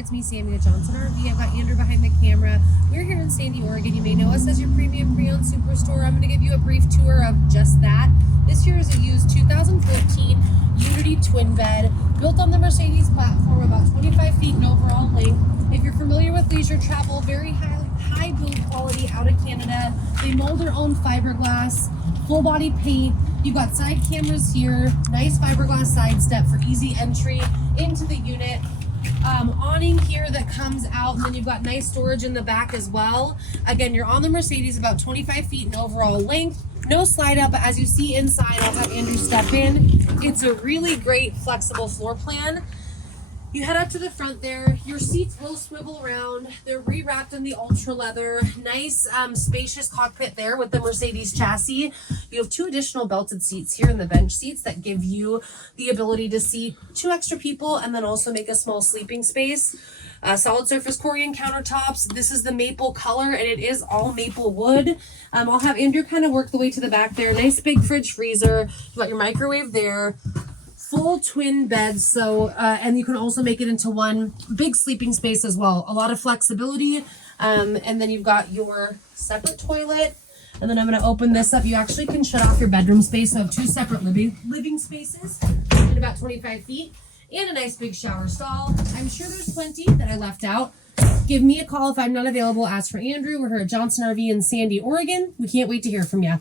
It's me, Sammy at Johnson RV. I've got Andrew behind the camera. We're here in Sandy, Oregon. You may know us as your premium pre-owned superstore. I'm going to give you a brief tour of just that. This here is a used 2014 Unity twin bed, built on the Mercedes platform, about 25 feet in overall length. If you're familiar with leisure travel, very high build quality out of Canada. They mold their own fiberglass, full body paint. You've got side cameras here, nice fiberglass side step for easy entry into the unit. Awning here that comes out, and then you've got nice storage in the back as well. Again, you're on the Mercedes, about 25 feet in overall length. No slide out, but as you see inside, I'll have Andrew step in. It's a really great flexible floor plan. You head up to the front there. Your seats will swivel around. They're rewrapped in the ultra leather. Nice spacious cockpit there with the Mercedes chassis. You have two additional belted seats here in the bench seats that give you the ability to seat two extra people and then also make a small sleeping space. Solid surface Corian countertops. This is the maple color and it is all maple wood. I'll have Andrew kind of work the way to the back there. Nice big fridge freezer. You got your microwave there. Full twin beds, so and you can also make it into one big sleeping space as well. A lot of flexibility, and then you've got your separate toilet. And then I'm going to open this up. You actually can shut off your bedroom space, so have two separate living spaces in about 25 feet, and a nice big shower stall. I'm sure there's plenty that I left out. Give me a call if I'm not available. Ask for Andrew. We're here at Johnson RV in Sandy, Oregon. We can't wait to hear from you.